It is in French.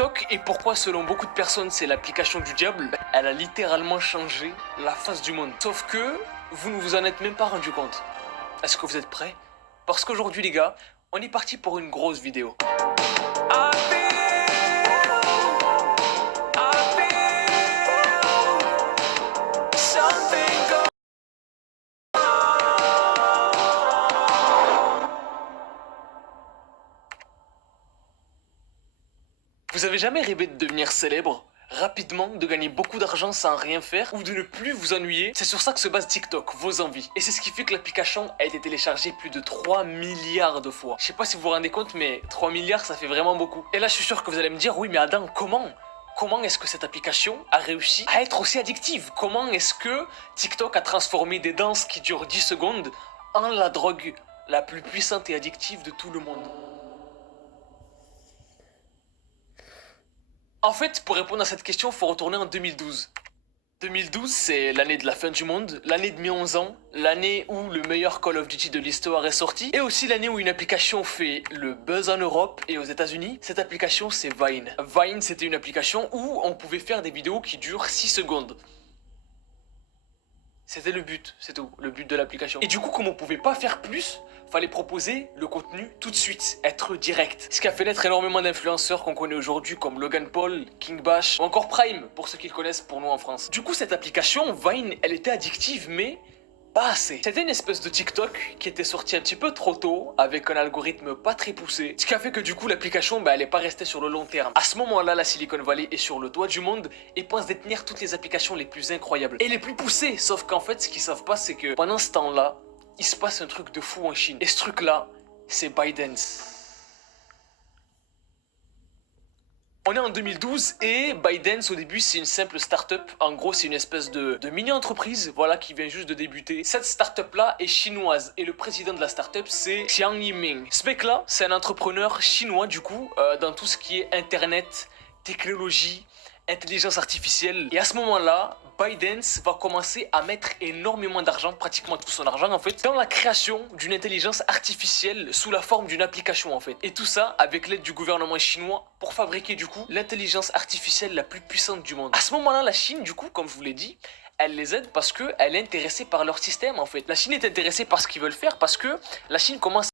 TikTok et pourquoi selon beaucoup de personnes c'est l'application du diable, elle a littéralement changé la face du monde. Sauf que vous ne vous en êtes même pas rendu compte. Est-ce que vous êtes prêts? Parce qu'aujourd'hui les gars, on est parti pour une grosse vidéo. Vous avez jamais rêvé de devenir célèbre? Rapidement, de gagner beaucoup d'argent sans rien faire ou de ne plus vous ennuyer? C'est sur ça que se base TikTok, vos envies. Et c'est ce qui fait que l'application a été téléchargée plus de 3 milliards de fois. Je sais pas si vous vous rendez compte, mais 3 milliards ça fait vraiment beaucoup. Et là je suis sûr que vous allez me dire, oui mais Adam, Comment est-ce que cette application a réussi à être aussi addictive? Comment est-ce que TikTok a transformé des danses qui durent 10 secondes en la drogue la plus puissante et addictive de tout le monde? En fait, pour répondre à cette question, il faut retourner en 2012. 2012, c'est l'année de la fin du monde, l'année de mes 11 ans, l'année où le meilleur Call of Duty de l'histoire est sorti, et aussi l'année où une application fait le buzz en Europe et aux États-Unis. Cette application, c'est Vine. Vine, c'était une application où on pouvait faire des vidéos qui durent 6 secondes. C'était le but, c'est tout, le but de l'application. Et du coup, comme on pouvait pas faire plus, fallait proposer le contenu tout de suite, être direct. Ce qui a fait naître énormément d'influenceurs qu'on connaît aujourd'hui comme Logan Paul, King Bash ou encore Prime, pour ceux qui le connaissent pour nous en France. Du coup, cette application, Vine, elle était addictive, mais pas assez. C'était une espèce de TikTok qui était sorti un petit peu trop tôt, avec un algorithme pas très poussé, ce qui a fait que du coup l'application, elle est pas restée sur le long terme. À ce moment-là, la Silicon Valley est sur le toit du monde et pense détenir toutes les applications les plus incroyables et les plus poussées. Sauf qu'en fait, ce qu'ils savent pas, c'est que pendant ce temps-là, il se passe un truc de fou en Chine. Et ce truc-là, c'est ByteDance. On est en 2012 et ByteDance au début c'est une simple start-up. En gros c'est une espèce de mini-entreprise voilà, qui vient juste de débuter. Cette start-up là est chinoise et le président de la start-up c'est Xiang Yiming. Ce mec là c'est un entrepreneur chinois du coup dans tout ce qui est internet, technologie, intelligence artificielle. Et à ce moment-là, ByteDance va commencer à mettre énormément d'argent, pratiquement tout son argent en fait, dans la création d'une intelligence artificielle sous la forme d'une application en fait. Et tout ça avec l'aide du gouvernement chinois pour fabriquer du coup l'intelligence artificielle la plus puissante du monde. À ce moment-là, la Chine du coup, comme je vous l'ai dit, elle les aide parce qu'elle est intéressée par leur système en fait. La Chine est intéressée par ce qu'ils veulent faire parce que la Chine commence